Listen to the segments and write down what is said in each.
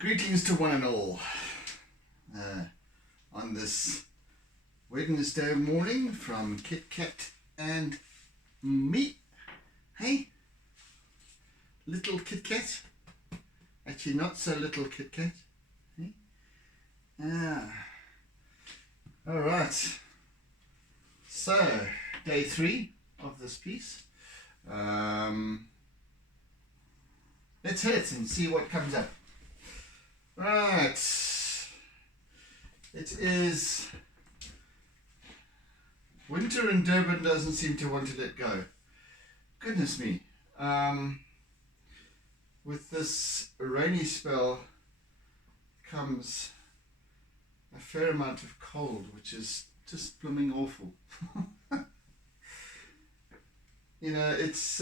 Greetings to one and all on this Wednesday morning from Kit Kat and me. Hey, little Kit Kat. Actually, not so little Kit Kat. Hey? All right. So, day 3 of this piece. Let's hit it and see what comes up. Right, it is winter and Durban doesn't seem to want to let go. Goodness me, with this rainy spell comes a fair amount of cold, which is just blooming awful. You know, it's,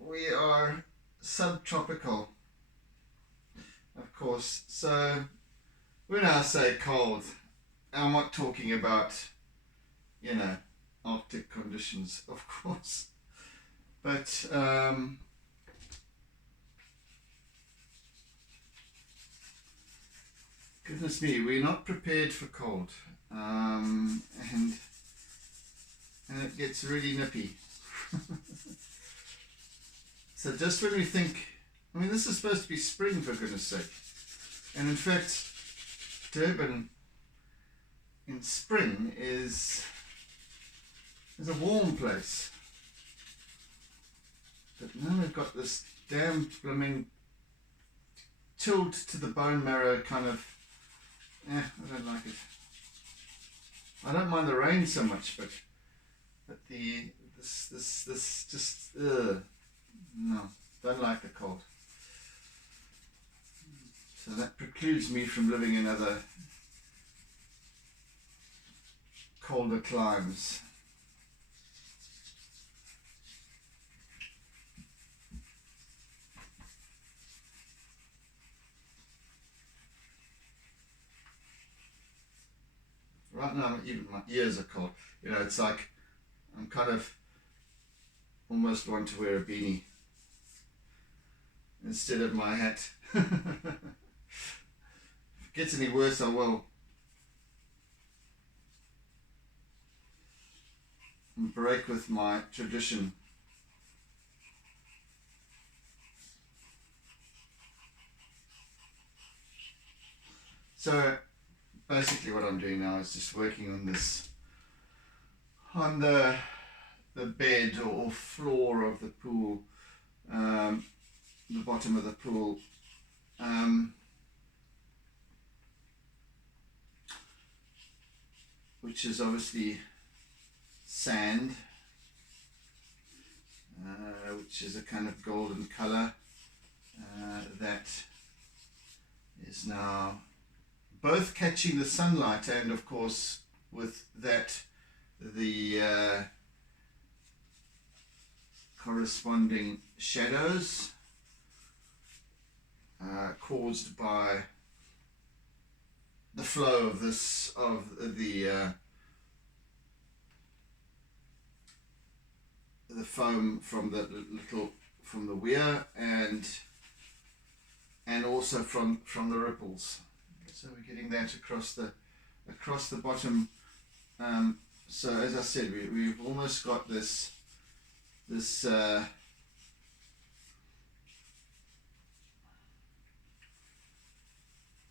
we are subtropical, of course, so when I say cold, I'm not talking about, you know, Arctic conditions, of course, but goodness me, we're not prepared for cold, and it gets really nippy. So just when we think, I mean, this is supposed to be spring, for goodness sake. And in fact, Durban in spring is a warm place. But now we've got this damn blooming chilled to the bone marrow kind of, I don't like it. I don't mind the rain so much, but this just, no, don't like the cold. So that precludes me from living in other colder climes. Right now, even my ears are cold. You know, it's like I'm kind of almost want to wear a beanie instead of my hat. If it gets any worse, I will. And break with my tradition. So basically what I'm doing now is just working on this, on the bed or floor of the pool, the bottom of the pool, which is obviously sand, which is a kind of golden color that is now both catching the sunlight and, of course, with that the corresponding shadows caused by the flow of this, of the foam from the weir and also from the ripples. So we're getting that across the bottom. So as I said, we've almost got this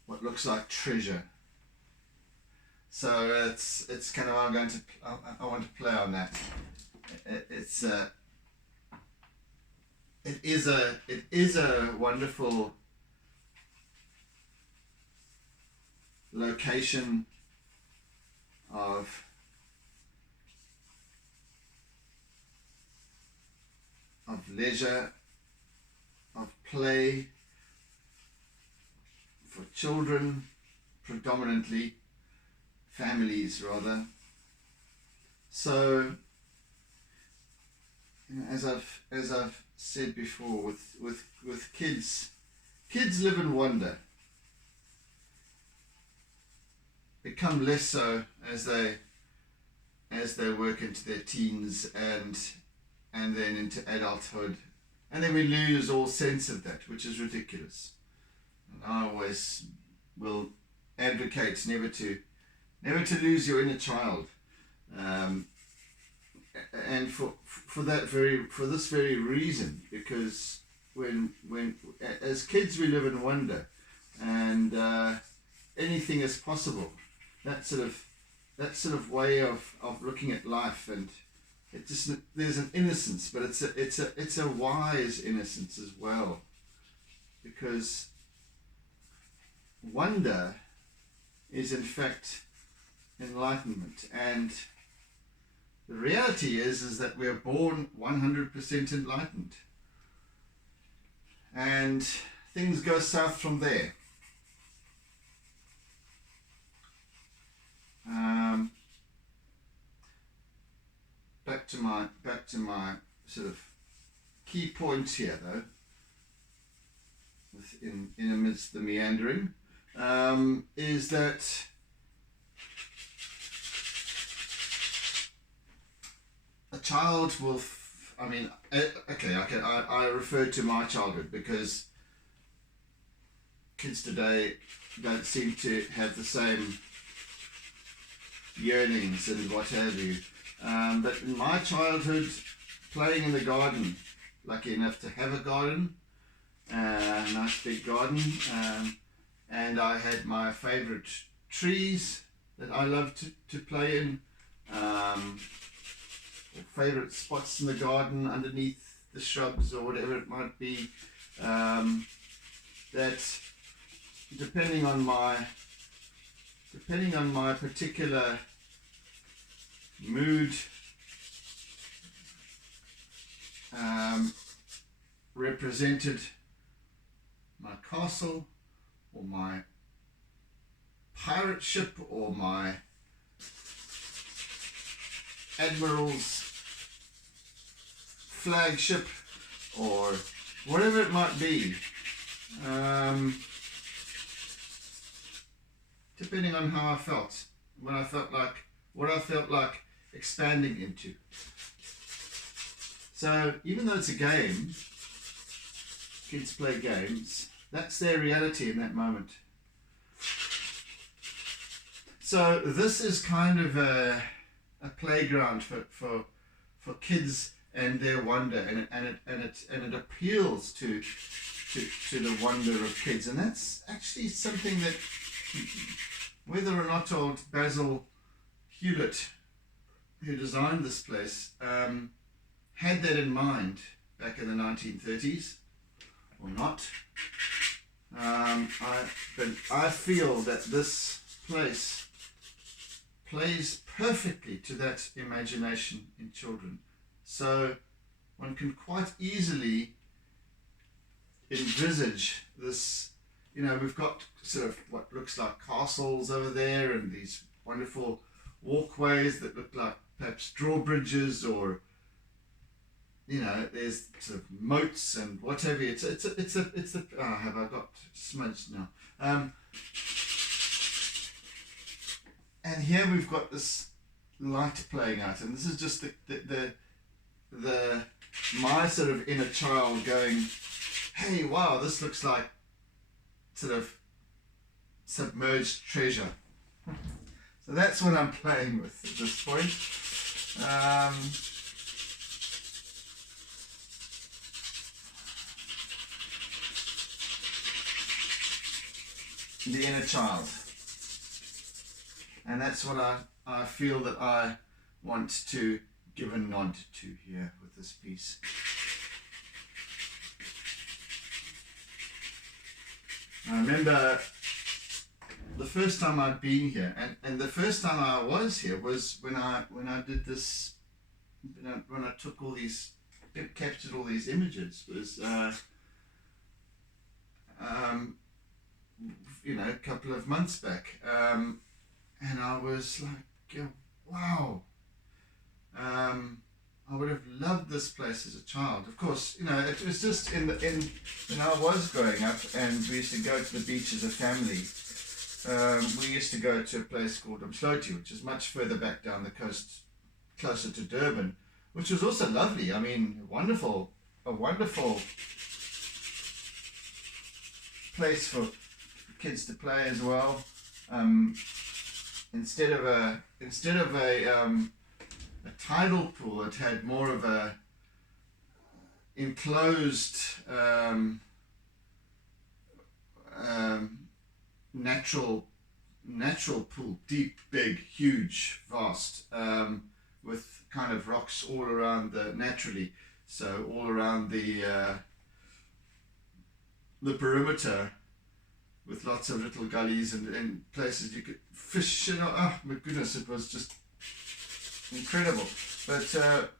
what looks like treasure. So it's kind of, I want to play on that. It is a wonderful location of leisure, of play for children, predominantly families rather. So, you know, as I've said before, with kids live in wonder. Become less so as they work into their teens and then into adulthood and then we lose all sense of that, which is ridiculous. And I always will advocate never to lose your inner child, and for this very reason, because when as kids we live in wonder, and anything is possible. That sort of way of looking at life, and it just, there's an innocence, but it's a wise innocence as well, because wonder is in fact enlightenment, and the reality is that we are born 100% enlightened, and things go south from there. Back to my sort of key points here, though, in amidst the meandering, is that a child will. I refer to my childhood because kids today don't seem to have the same yearnings and what have you. But in my childhood, playing in the garden, lucky enough to have a garden, a nice big garden, and I had my favourite trees that I loved to play in, favourite spots in the garden underneath the shrubs or whatever it might be, that depending on my particular mood, represented my castle or my pirate ship or my admiral's flagship or whatever it might be, depending on how I felt, what I felt like expanding into. So even though it's a game, kids play games, that's their reality in that moment. So this is kind of a playground for kids and their wonder, and it appeals to the wonder of kids, and that's actually something that, whether or not old Basil Hulett, who designed this place, had that in mind back in the 1930s or not, but I feel that this place plays perfectly to that imagination in children. So one can quite easily envisage this. We've got sort of what looks like castles over there, and these wonderful walkways that look like perhaps drawbridges, or there's sort of moats and whatever. It's have I got smudged now? And here we've got this light playing out, and this is just the my sort of inner child going, hey, wow, this looks like sort of submerged treasure. So that's what I'm playing with at this point. The inner child. And that's what I feel that I want to give a nod to here with this piece. I remember the first time I'd been here, and the first time I was here was when I did this, when I took all these, captured all these images, was a couple of months back, and I was like, wow, I would have loved this place as a child. Of course, it was just when I was growing up, and we used to go to the beach as a family. We used to go to a place called which is much further back down the coast, closer to Durban, which was also lovely. I mean, wonderful a wonderful place for kids to play as well. Instead of a tidal pool, it had more of a enclosed natural pool, deep, big, huge, vast, with kind of rocks all around naturally, so all around the perimeter, with lots of little gullies and places you could fish. Oh my goodness, it was just incredible. But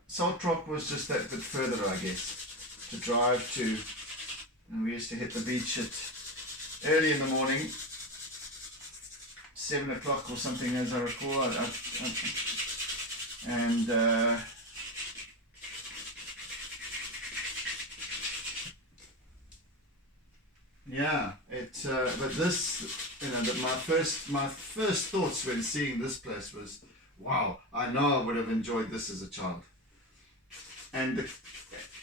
Salt Rock was just that bit further, I guess, to drive to. And we used to hit the beach at early in the morning, 7 o'clock or something, as I recall. Yeah, but this, my first thoughts when seeing this place was, wow, I know I would have enjoyed this as a child. And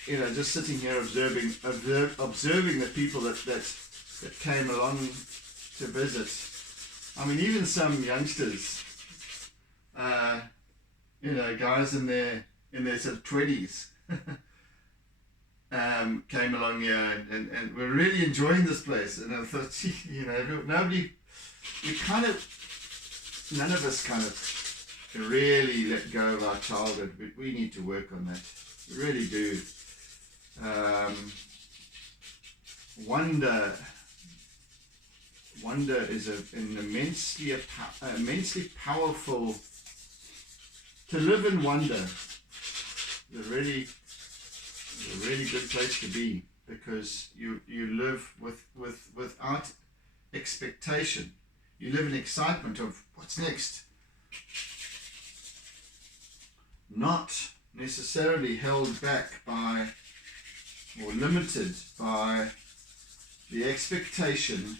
just sitting here observing the people that came along to visit. I mean, even some youngsters, guys in their sort of 20s. Came along here and we're really enjoying this place, and I thought, none of us kind of really let go of our childhood. We need to work on that. We really do. Wonder is an immensely powerful. To live in wonder is a really good place to be, because you live without expectation. You live in excitement of what's next, not necessarily held back by or limited by the expectation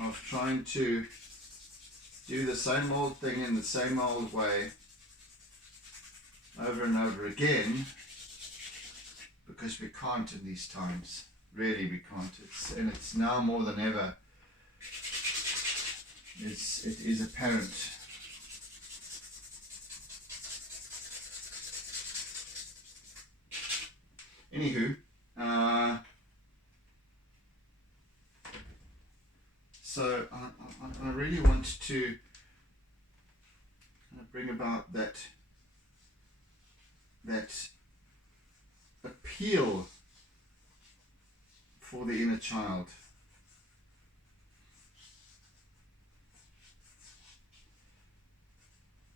of trying to do the same old thing in the same old way over and over again, because we can't in these times. Really, we can't. It's now more than ever. It is apparent. Anywho, so I really want to kind of bring about that appeal for the inner child.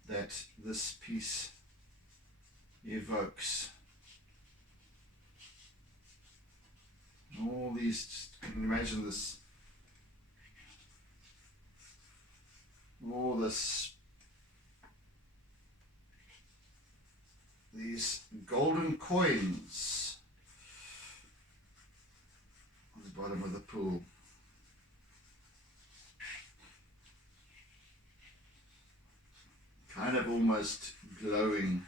That this piece evokes. All these, can you imagine this? All these golden coins on the bottom of the pool. Kind of almost glowing.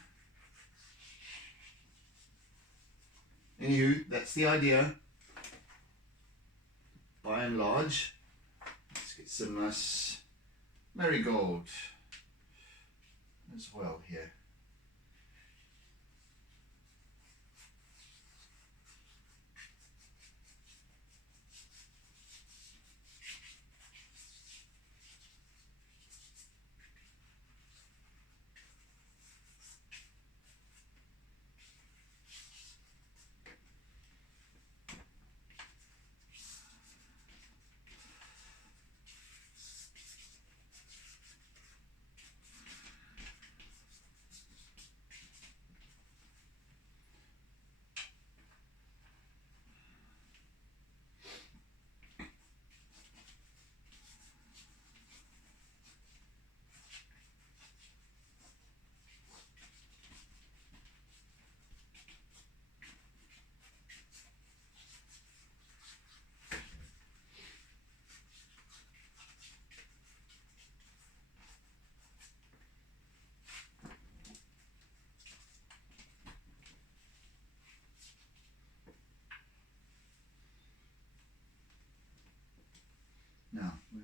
Anywho, that's the idea. By and large, let's get some nice marigold as well here.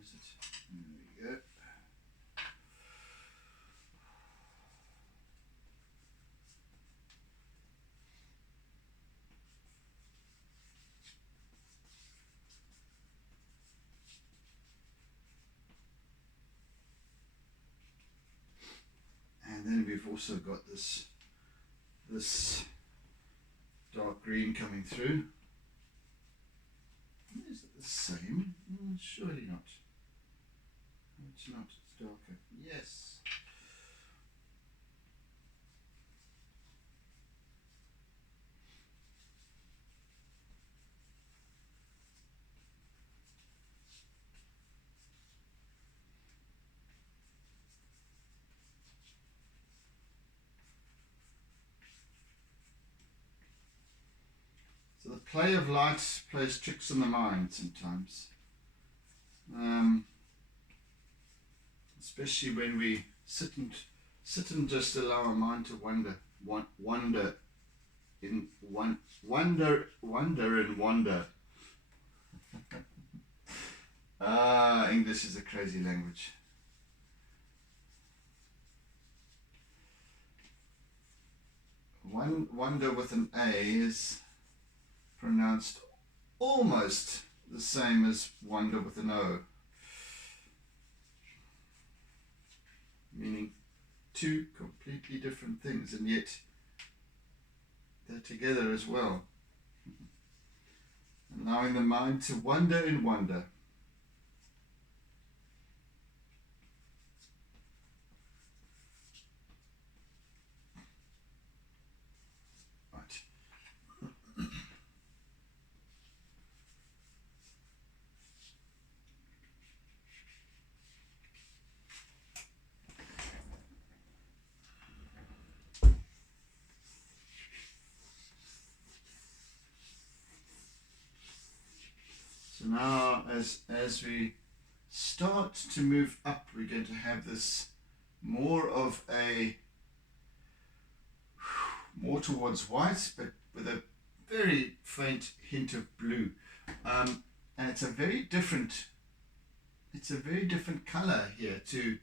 is it? There we go. And then we've also got this dark green coming through. Is it the same? Surely not. It's not, it's darker. Yes. So the play of light plays tricks on the mind sometimes. Especially when we sit and just allow our mind to wonder and wander. English is a crazy language. Wonder with an A is pronounced almost the same as wonder with an O, meaning two completely different things, and yet they're together as well. Allowing the mind to wander and wonder. So now as we start to move up, we're going to have this more towards white, but with a very faint hint of blue. And it's a very different color here to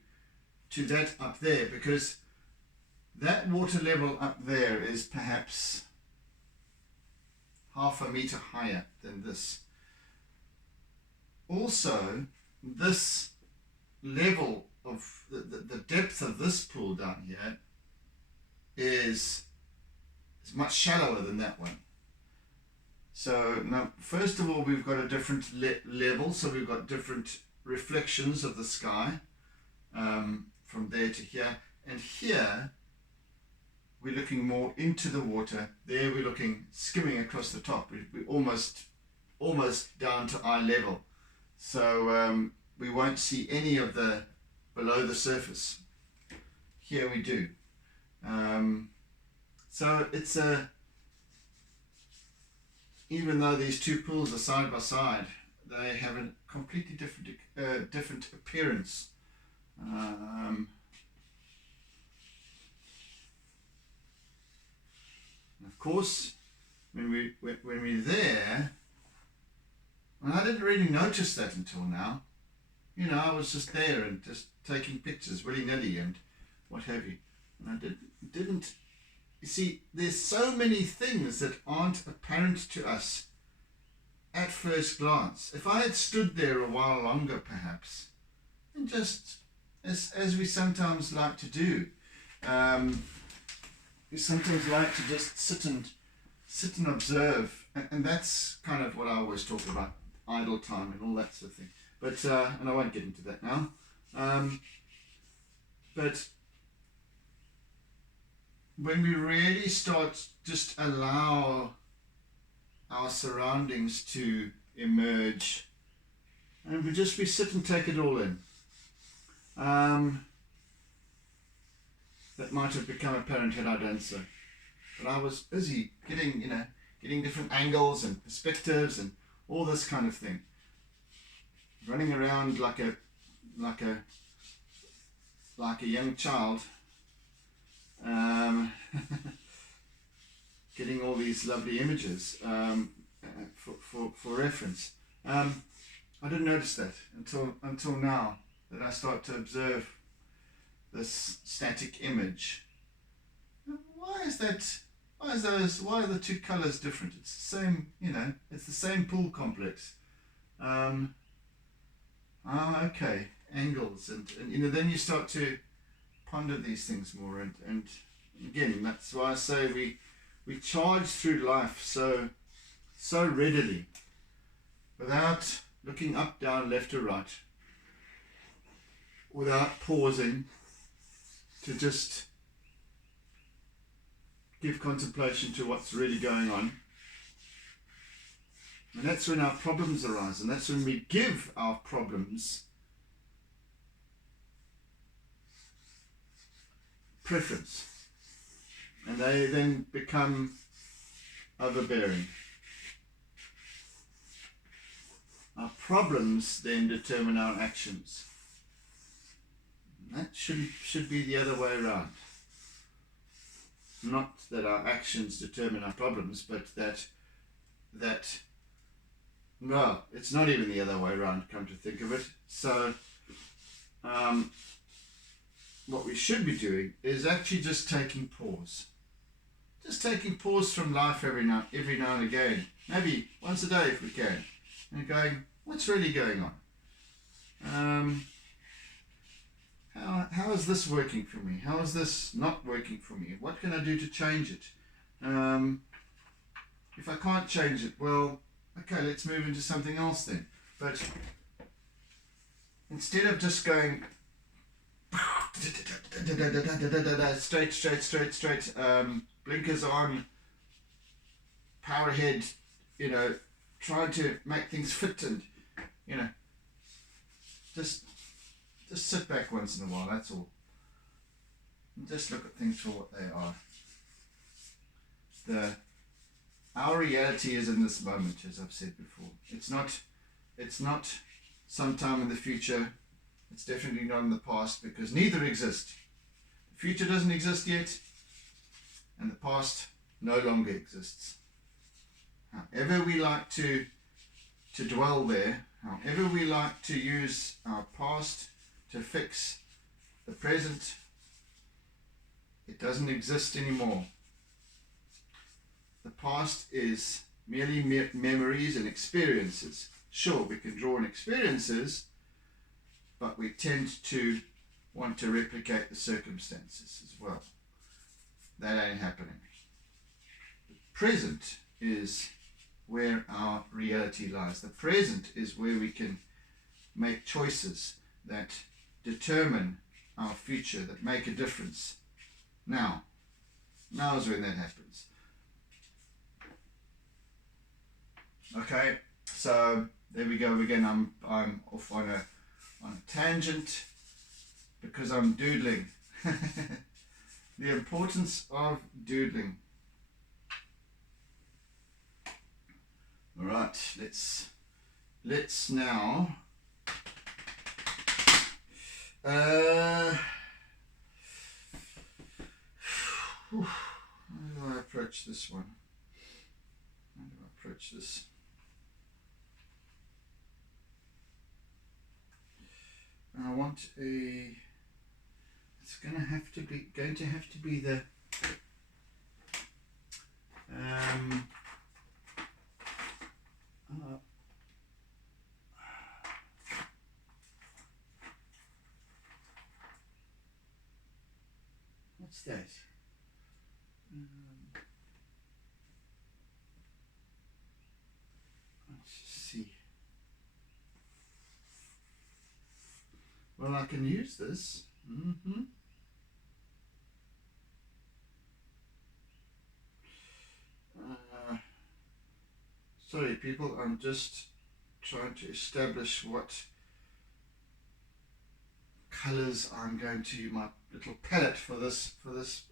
that up there, because that water level up there is perhaps half a meter higher than this. Also, this level of the depth of this pool down here is much shallower than that one. So now, first of all, we've got a different level, so we've got different reflections of the sky from there to here, and here we're looking more into the water. There we're looking skimming across the top. We're almost down to eye level. So we won't see any of the below the surface. Here we do. So it's even though these two pools are side by side, they have a completely different appearance. Of course, when we're there. And I didn't really notice that until now. You know, I was just there and just taking pictures willy-nilly and what have you. And I didn't. You see, there's so many things that aren't apparent to us at first glance. If I had stood there a while longer, perhaps, and just as we sometimes like to do, we sometimes like to just sit and observe, and that's kind of what I always talk about. Idle time and all that sort of thing, but and I won't get into that now. But when we really start just allow our surroundings to emerge, and we sit and take it all in, that might have become apparent had I done so. But I was busy getting different angles and perspectives and all this kind of thing, running around like a young child, getting all these lovely images for reference. I didn't notice that until now, that I start to observe this static image. Why is that? Why are the two colors different? It's the same, it's the same pool complex. Okay, angles, and then you start to ponder these things more, and again, that's why I say we charge through life so readily, without looking up, down, left or right, without pausing to just give contemplation to what's really going on. And that's when our problems arise, and that's when we give our problems preference, and they then become overbearing. Our problems then determine our actions. And that should be the other way around. Not that our actions determine our problems, but that no, it's not even the other way around, come to think of it. So what we should be doing is actually just taking pause. Just taking pause from life every now and again, maybe once a day if we can, and going, what's really going on? How is this working for me? How is this not working for me? What can I do to change it? If I can't change it, well, okay, let's move into something else then. But instead of just going straight, blinkers on, power ahead, trying to make things fit, and just sit back once in a while, that's all. And just look at things for what they are. Our reality is in this moment, as I've said before. It's not sometime in the future. It's definitely not in the past, because neither exist. The future doesn't exist yet, and the past no longer exists. However we like to dwell there, however we like to use our past to fix the present, it doesn't exist anymore. The past is merely memories and experiences. Sure, we can draw on experiences, but we tend to want to replicate the circumstances as well. That ain't happening. The present is where our reality lies. The present is where we can make choices that determine our future, that make a difference. Now is when that happens. Okay, so there we go again. I'm off on a tangent because I'm doodling. The importance of doodling. All right, let's now how do I approach this one? How do I approach this? I want it's going to have to be the what's that? Let's see. Well, I can use this. Sorry, people, I'm just trying to establish what colors I'm going to use, my little palette for this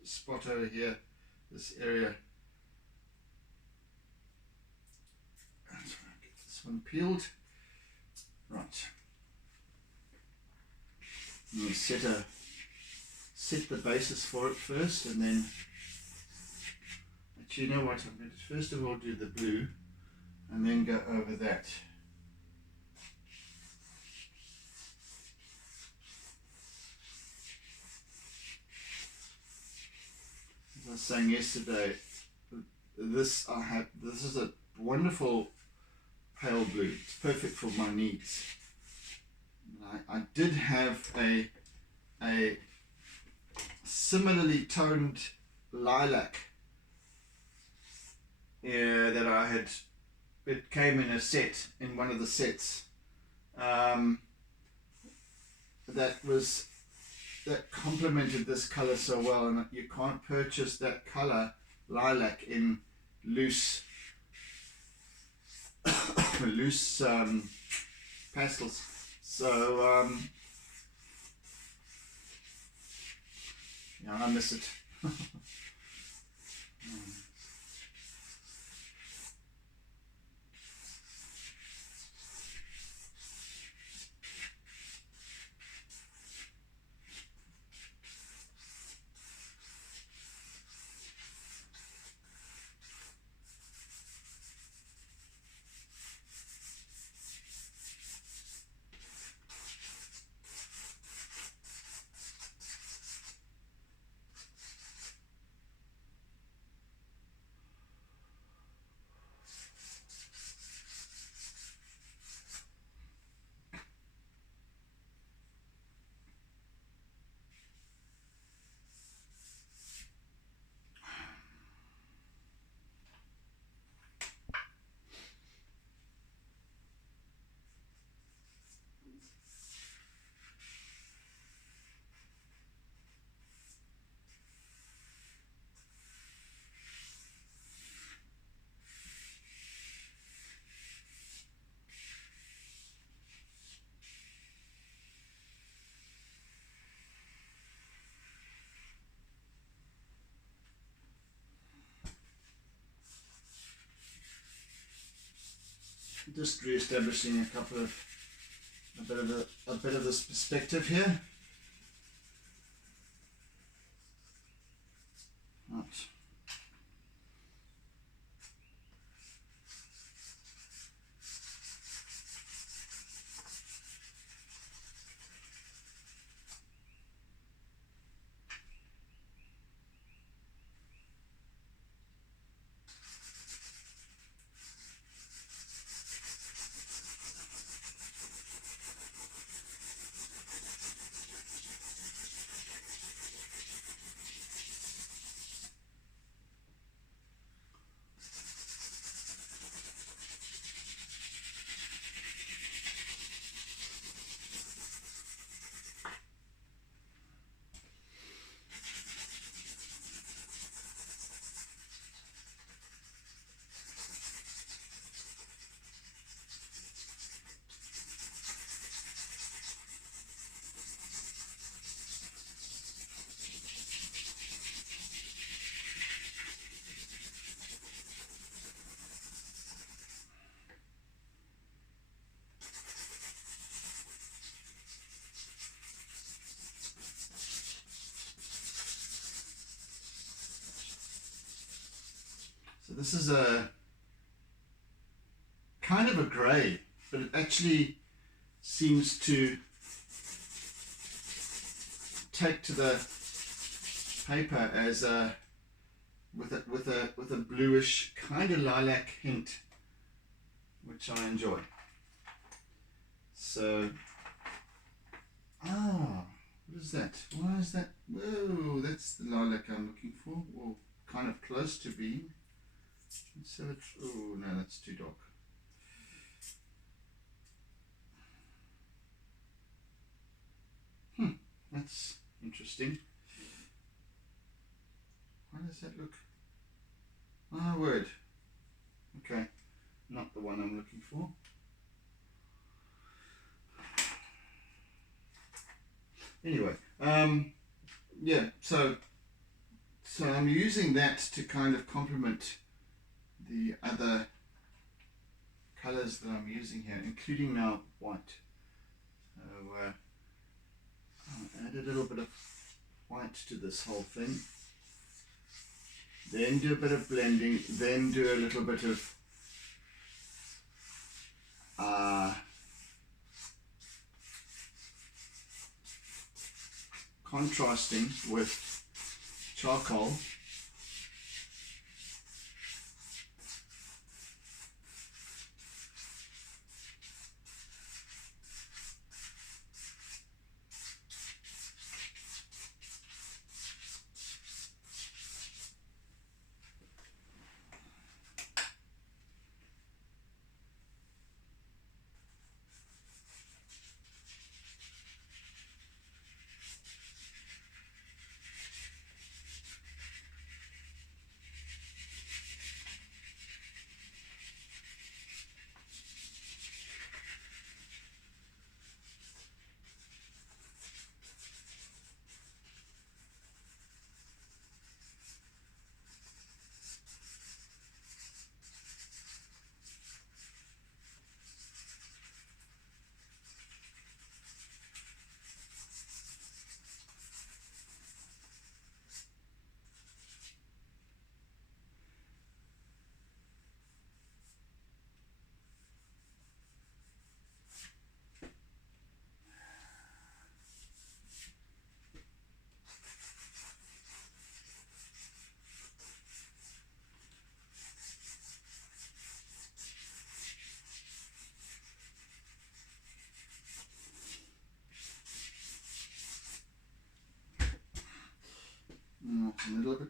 spot over here, this area. Let's get this one peeled. Right. You set the basis for it first, and then actually, you know what, I'm going to first of all do the blue and then go over that. as I was saying yesterday, this is a wonderful pale blue. It's perfect for my needs. I did have a similarly toned lilac that I had. It came in a set, in one of the sets. That complemented this color so well, and you can't purchase that color lilac in loose pastels. So yeah, I miss it. Just re-establishing a bit of this perspective here. Right. So this is a kind of a grey, but it actually seems to take to the paper as a with a bluish kind of lilac hint, which I enjoy. So what is that? Why is that? Whoa, that's the lilac I'm looking for, or kind of close to being. So oh no, that's too dark. That's interesting. Why does that look? Ah, word. Okay, not the one I'm looking for. Anyway, yeah, so I'm using that to kind of complement the other colors that I'm using here, including now white. So I'll add a little bit of white to this whole thing, then do a bit of blending, then do a little bit of contrasting with charcoal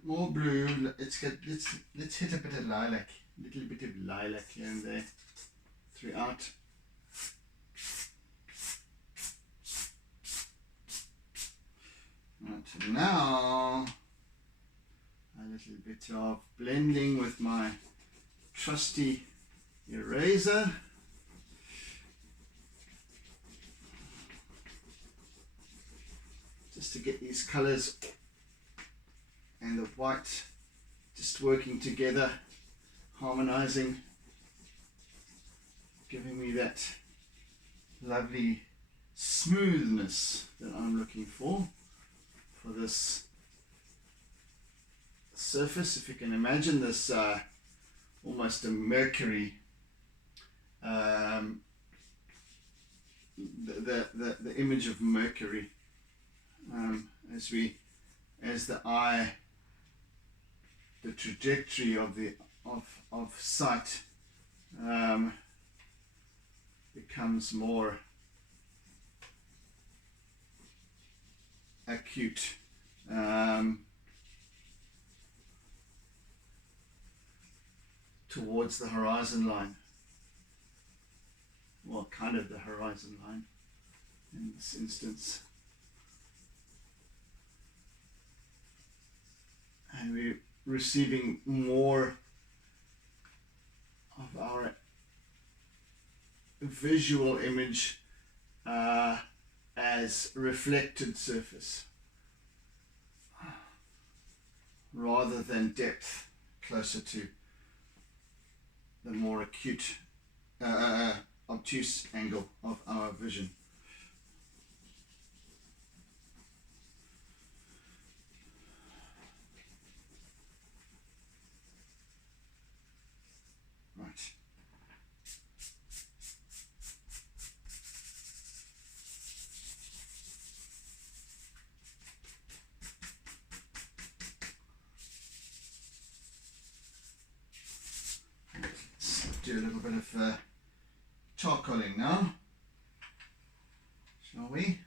more blue. Let's hit a bit of lilac, a little bit of lilac here and there throughout. Right, and now a little bit of blending with my trusty eraser. Just to get these colors and the white just working together, harmonizing, giving me that lovely smoothness that I'm looking for this surface. If you can imagine this almost a mercury, the image of mercury, as the eye, the trajectory of sight becomes more acute. Towards the horizon line, well, kind of the horizon line in this instance, and we're receiving more of our visual image as reflected surface rather than depth, closer to the more acute, obtuse angle of our vision. Right. Do a little bit of charcoaling now, shall we?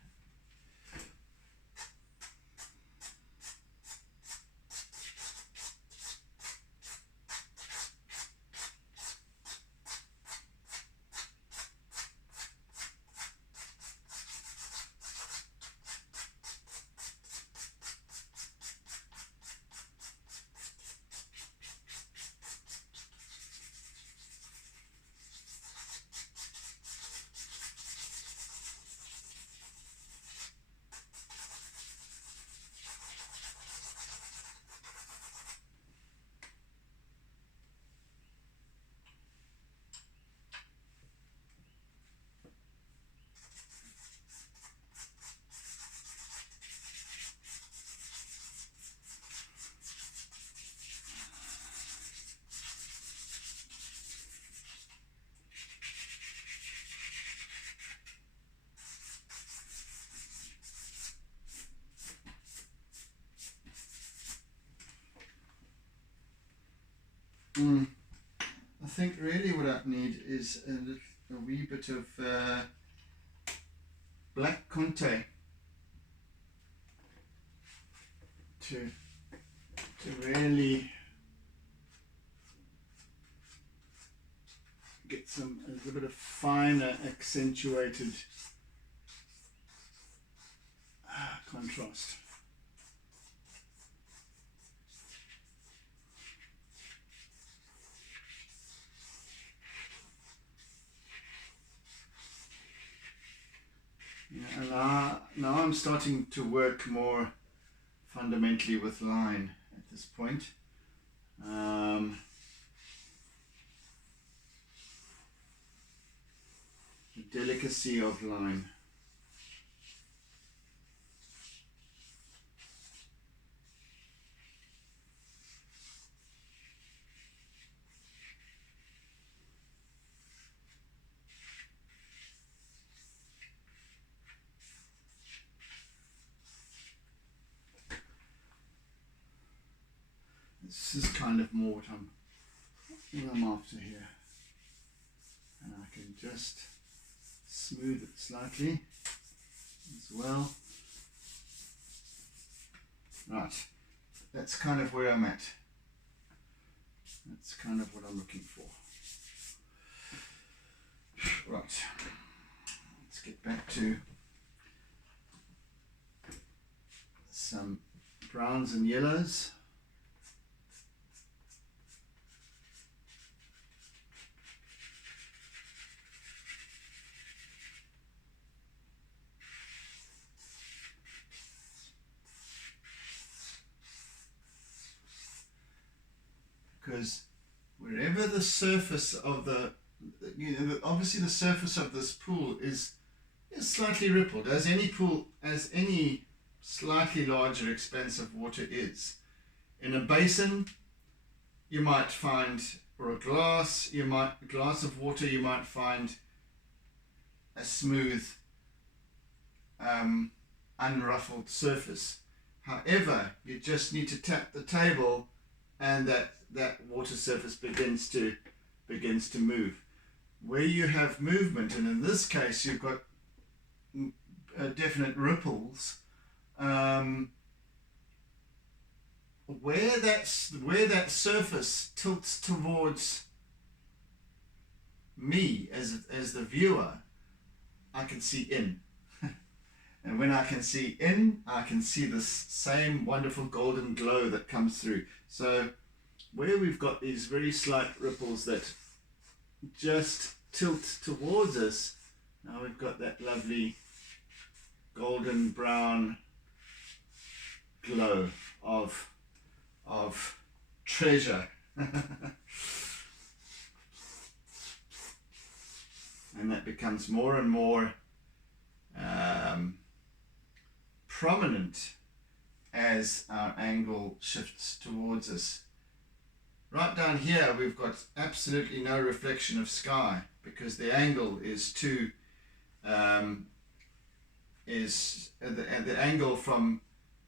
I think really what I need is a wee bit of black Conte to really get a little bit of finer accentuated contrast. Yeah, and now I'm starting to work more fundamentally with line at this point. The delicacy of line. This is kind of more what I'm after here, and I can just smooth it slightly as well. Right, that's kind of where I'm at. That's kind of what I'm looking for. Right, let's get back to some browns and yellows. Because wherever the surface of the, obviously the surface of this pool is slightly rippled, as any pool, as any slightly larger expanse of water is. In a basin, you might find, or a glass of water, you might find a smooth, unruffled surface. However, you just need to tap the table, and that water surface begins to move. Where you have movement, and in this case you've got definite ripples, where that surface tilts towards me as the viewer, I can see in. And when I can see in, I can see this same wonderful golden glow that comes through. So where we've got these very slight ripples that just tilt towards us, now we've got that lovely golden brown glow of treasure. And that becomes more and more prominent as our angle shifts towards us. Right down here we've got absolutely no reflection of sky because the angle is too the angle from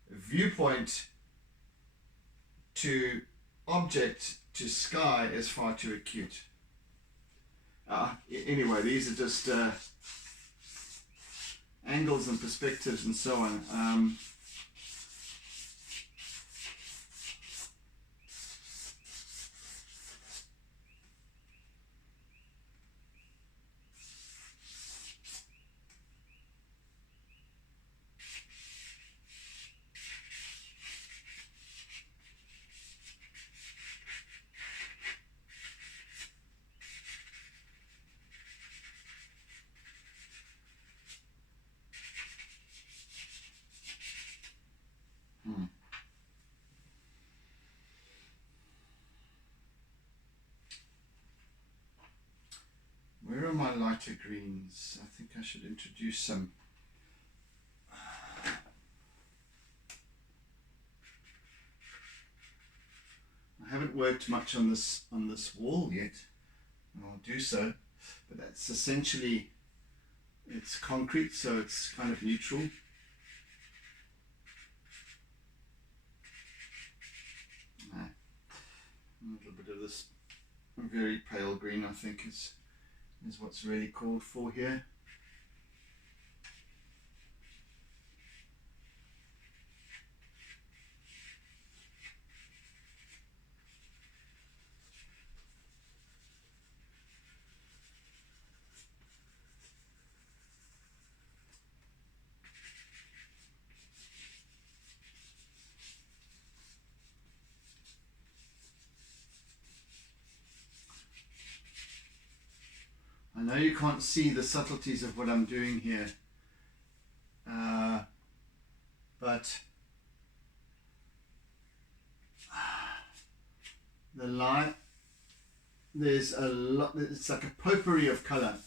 viewpoint to object to sky is far too acute. Anyway, these are just angles and perspectives and so on. Where are my lighter greens? I think I should introduce some. I haven't worked much on this wall yet, and I'll do so. But that's essentially, it's concrete, so it's kind of neutral. A little bit of this very pale green, I think, is what's really called for here. I know you can't see the subtleties of what I'm doing here, but the light, there's a lot, it's like a potpourri of color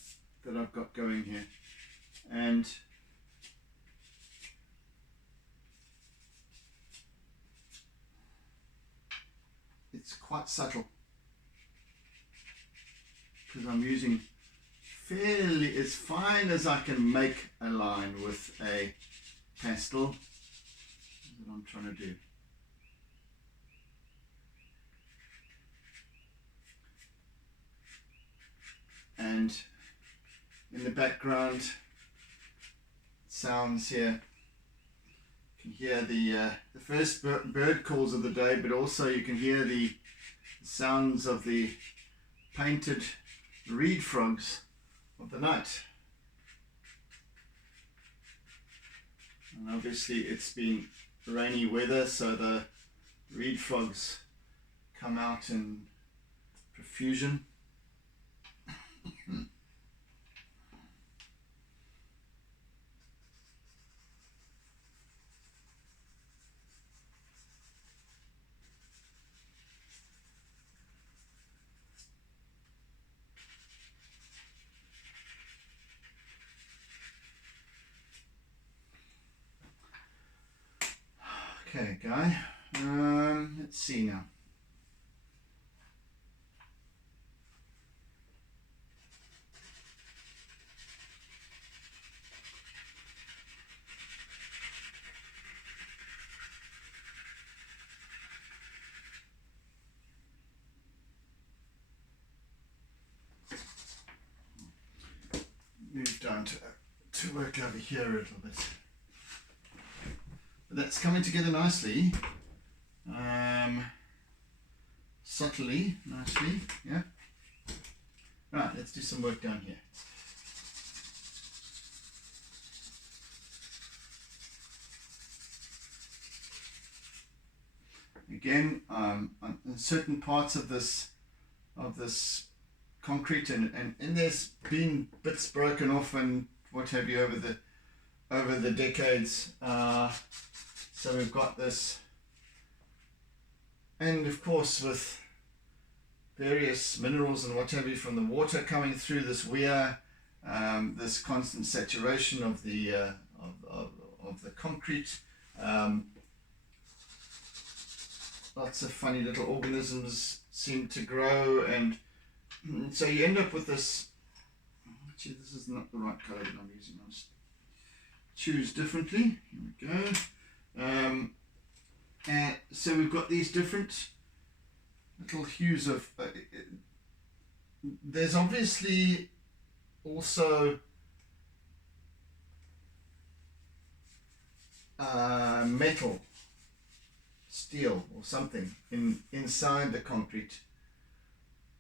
that I've got going here, and it's quite subtle because I'm using fairly as fine as I can make a line with a pastel. That's what I'm trying to do. And in the background, sounds here You can hear the first bird calls of the day, but also you can hear the sounds of the painted reed frogs of the night. And obviously it's been rainy weather, so the reed frogs come out in profusion. Okay, Guy. Let's see now. Move down to work over here a little bit. But that's coming together nicely. Subtly, nicely, yeah. Right, let's do some work down here. Again, on certain parts of this concrete, and there's been bits broken off and what have you over the decades. So we've got this, and of course with various minerals and what have you from the water coming through this weir, this constant saturation of the concrete. Lots of funny little organisms seem to grow, and so you end up with this. Actually, this is not the right color that I'm using. I'll just choose differently. Here we go. And so we've got these different little hues of. There's obviously also metal, steel or something inside the concrete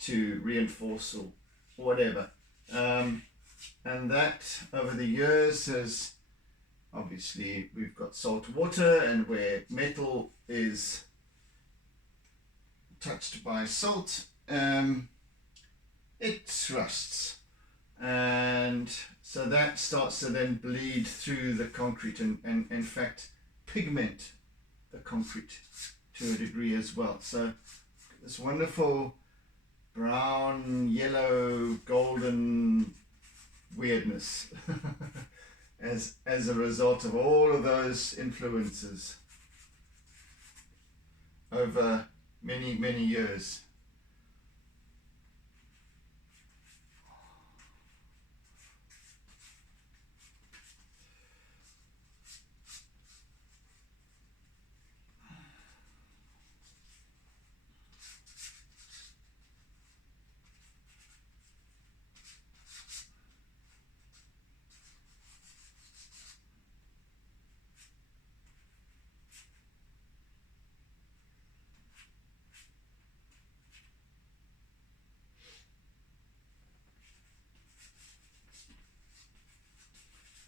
to reinforce or whatever, and that over the years has obviously, we've got salt water, and where metal is touched by salt, it rusts, and so that starts to then bleed through the concrete and in fact pigment the concrete to a degree as well. So this wonderful brown, yellow, golden weirdness as a result of all of those influences over many years.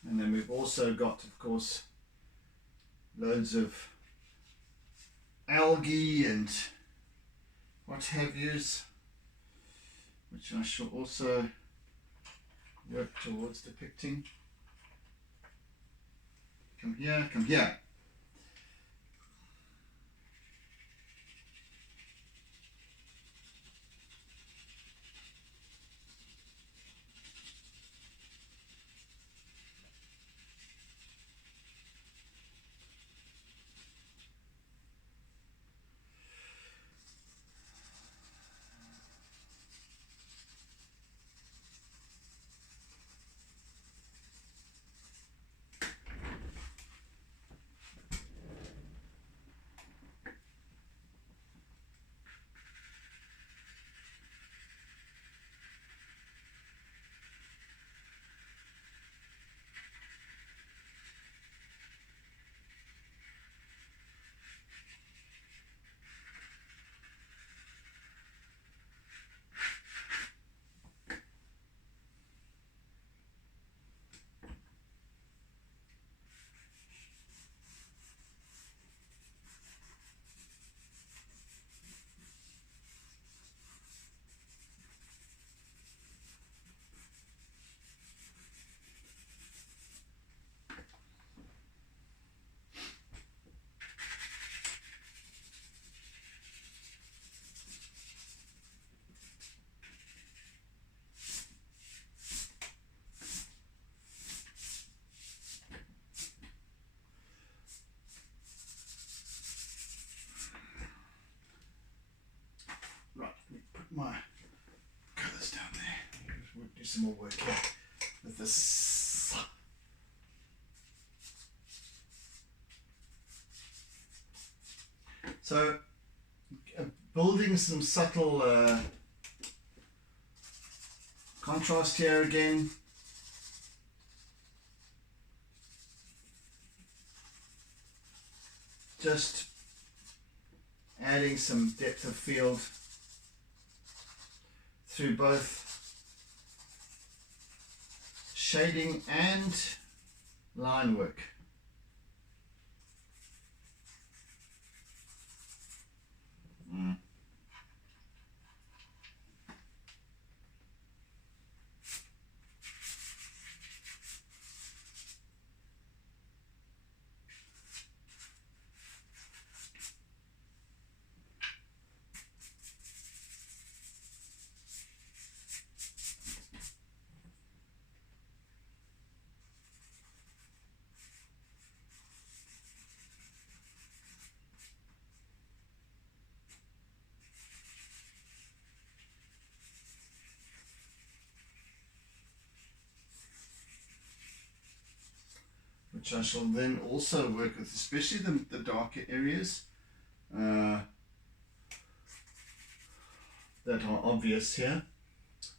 And then we've also got, of course, loads of algae and what have yous, which I shall also work towards depicting. Come here, come here. my colours down there. We'll do some more work here with this. So building some subtle contrast here again. Just adding some depth of field through both shading and line work. Which I shall then also work with, especially the darker areas that are obvious here.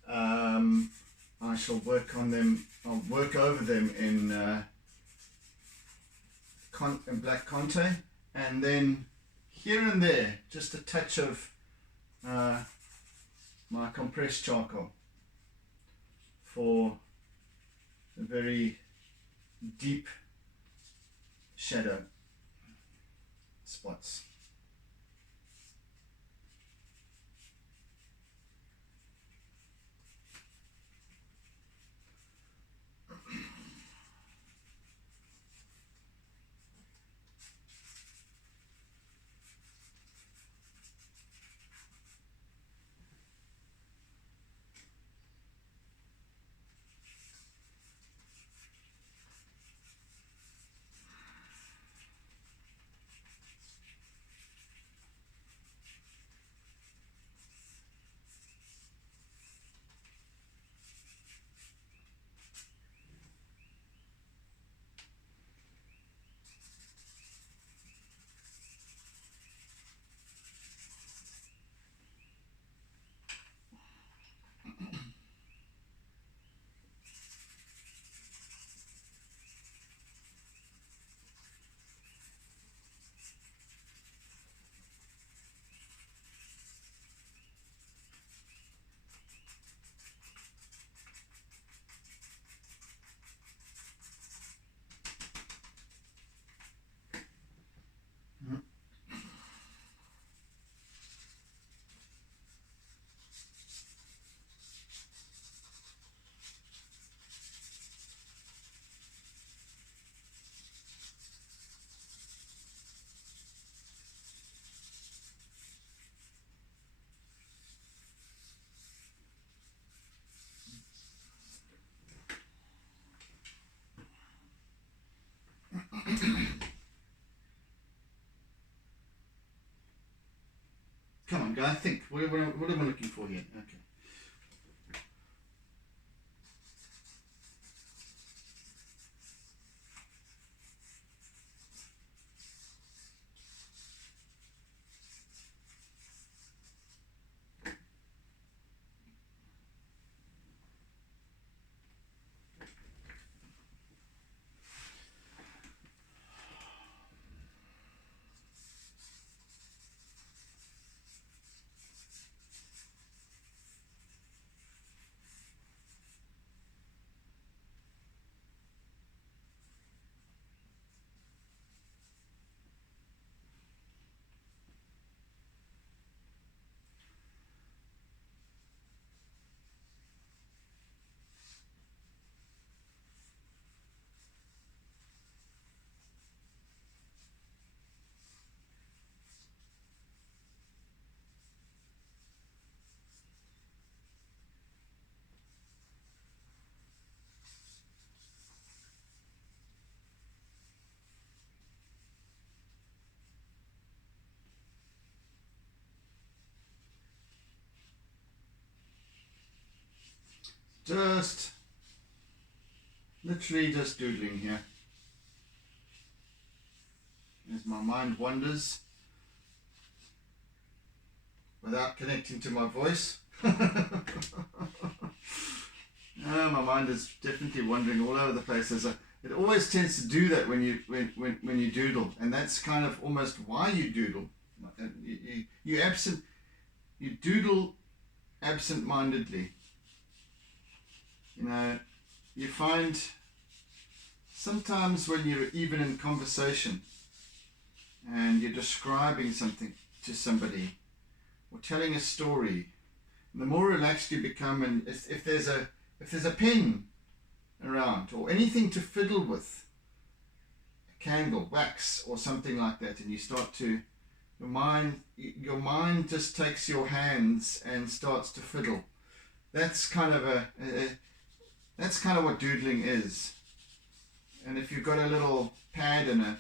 I shall work on them, I'll work over them in black Conte, and then here and there just a touch of my compressed charcoal for a very deep shadow spots. Come on, guys, think. What am I looking for here? Okay. just literally just doodling here as my mind wanders without connecting to my voice. My mind is definitely wandering all over the place. It always tends to do that when you doodle, and that's kind of almost why you doodle. You doodle absent-mindedly. You find sometimes when you're even in conversation and you're describing something to somebody or telling a story, the more relaxed you become, and if there's a pen around or anything to fiddle with, a candle, wax or something like that, and you start to, your mind just takes your hands and starts to fiddle. That's kind of what doodling is. And if you've got a little pad and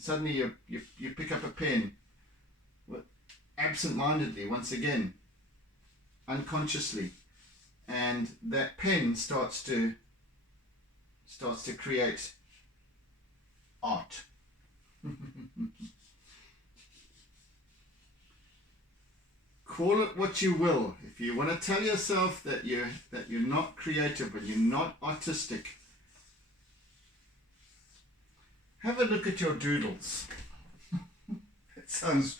suddenly you pick up a pen, absent-mindedly, once again, unconsciously, and that pen starts to create art. Call it what you will. If you want to tell yourself that you're not creative and you're not artistic, have a look at your doodles. It sounds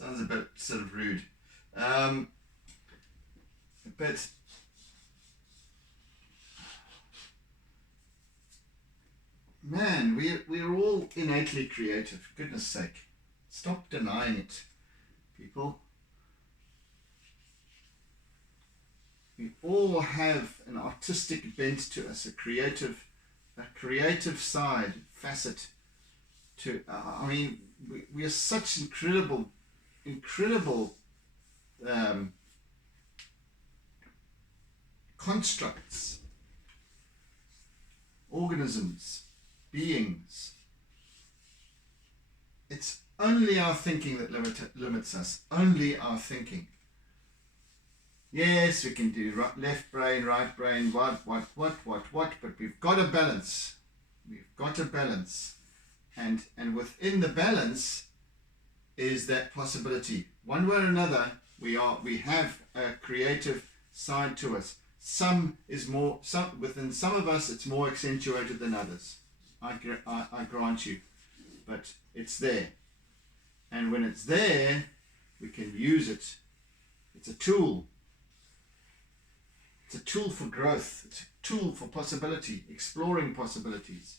a bit sort of rude, but man, we're all innately creative. For goodness sake, stop denying it, people. We all have an artistic bent to us, a creative side, facet to. We are such incredible constructs, organisms, beings. It's only our thinking that limits us. Only our thinking. Yes, we can do left brain, right brain, what, but we've got a balance. We've got a balance. And within the balance is that possibility. One way or another, we have a creative side to us. Within some of us, it's more accentuated than others. I grant you. But it's there. And when it's there, we can use it. It's a tool. It's a tool for growth. It's a tool for possibility, exploring possibilities.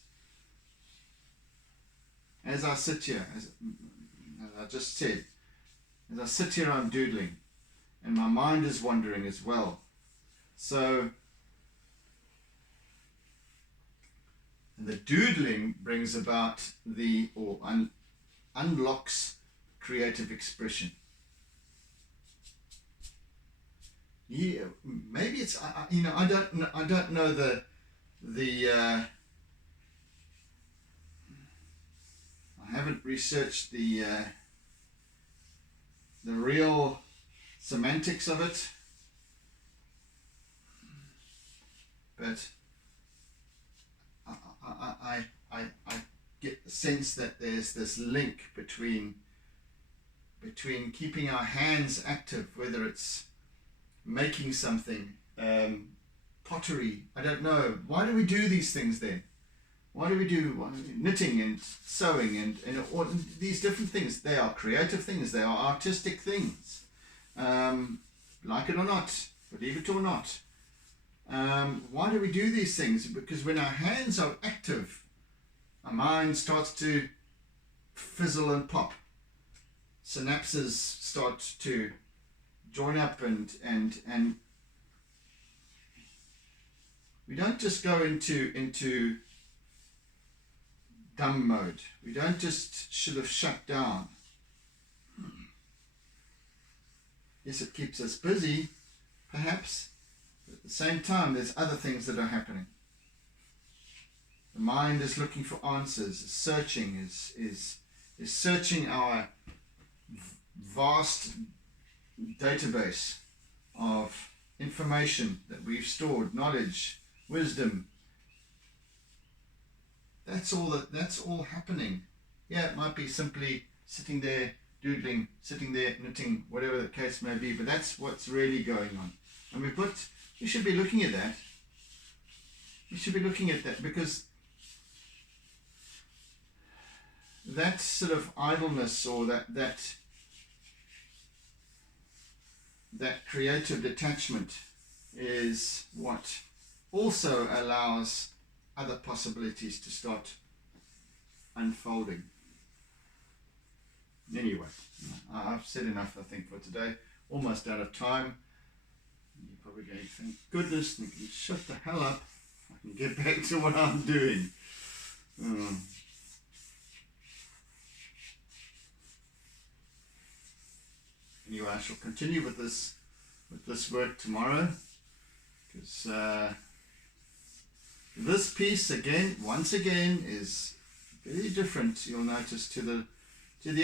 As I sit here, as I just said, as I sit here, I'm doodling, and my mind is wandering as well. So, the doodling brings about unlocks creative expression. Yeah, maybe it's I don't know the I haven't researched the real semantics of it, but I get the sense that there's this link between keeping our hands active, whether it's making something, pottery, I don't know. Why do we do these things then? Why do we do knitting and sewing and all these different things? They are creative things. They are artistic things. Like it or not, believe it or not. Why do we do these things? Because when our hands are active, our mind starts to fizzle and pop. Synapses start to join up and we don't just go into dumb mode. We don't just should have shut down. Yes, it keeps us busy, perhaps, but at the same time there's other things that are happening. The mind is looking for answers, is searching, is searching our vast database of information that we've stored, knowledge, wisdom. That's all happening. Yeah, it might be simply sitting there doodling, sitting there knitting, whatever the case may be, but that's what's really going on. And you should be looking at that. You should be looking at that, because that sort of idleness, or that creative detachment, is what also allows other possibilities to start unfolding. Anyway, I've said enough, I think, for today. Almost out of time. You're probably going to think, goodness, you can shut the hell up. I can get back to what I'm doing. Anyway, I shall continue with this work tomorrow, because this piece once again is very different, you'll notice, to the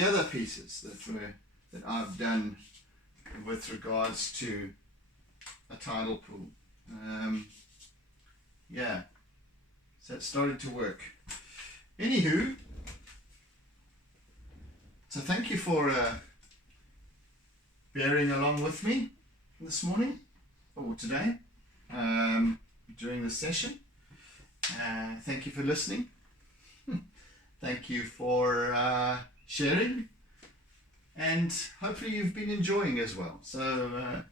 other pieces that I've done with regards to a tidal pool. Yeah, so it started to work. Anywho, so thank you for bearing along with me this morning, or today, during the session. Thank you for listening. Thank you for sharing, and hopefully you've been enjoying as well. So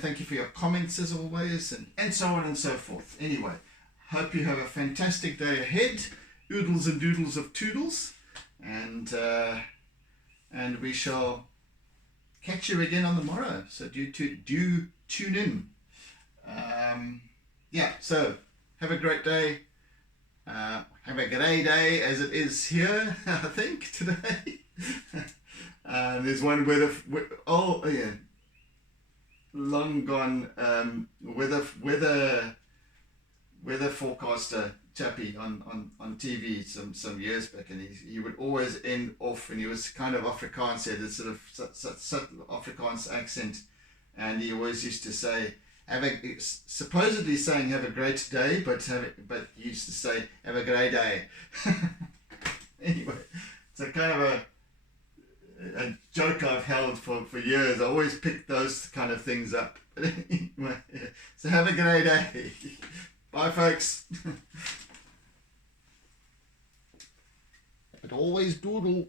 thank you for your comments as always, and so on and so forth. Anyway, hope you have a fantastic day ahead. Oodles and doodles of toodles, and we shall catch you again on the morrow. So do tune in. So have a great day. Have a great day, as it is here, I think, today. There's one long gone weather forecaster chappie on TV some years back, and he would always end off, and he was kind of Afrikaans, he had this sort of subtle Afrikaans accent, and he always used to say, supposedly saying have a great day, but he used to say have a great day. Anyway, it's a kind of a joke I've held for years. I always pick those kind of things up. Anyway, so have a great day. Bye, folks. But always doodle.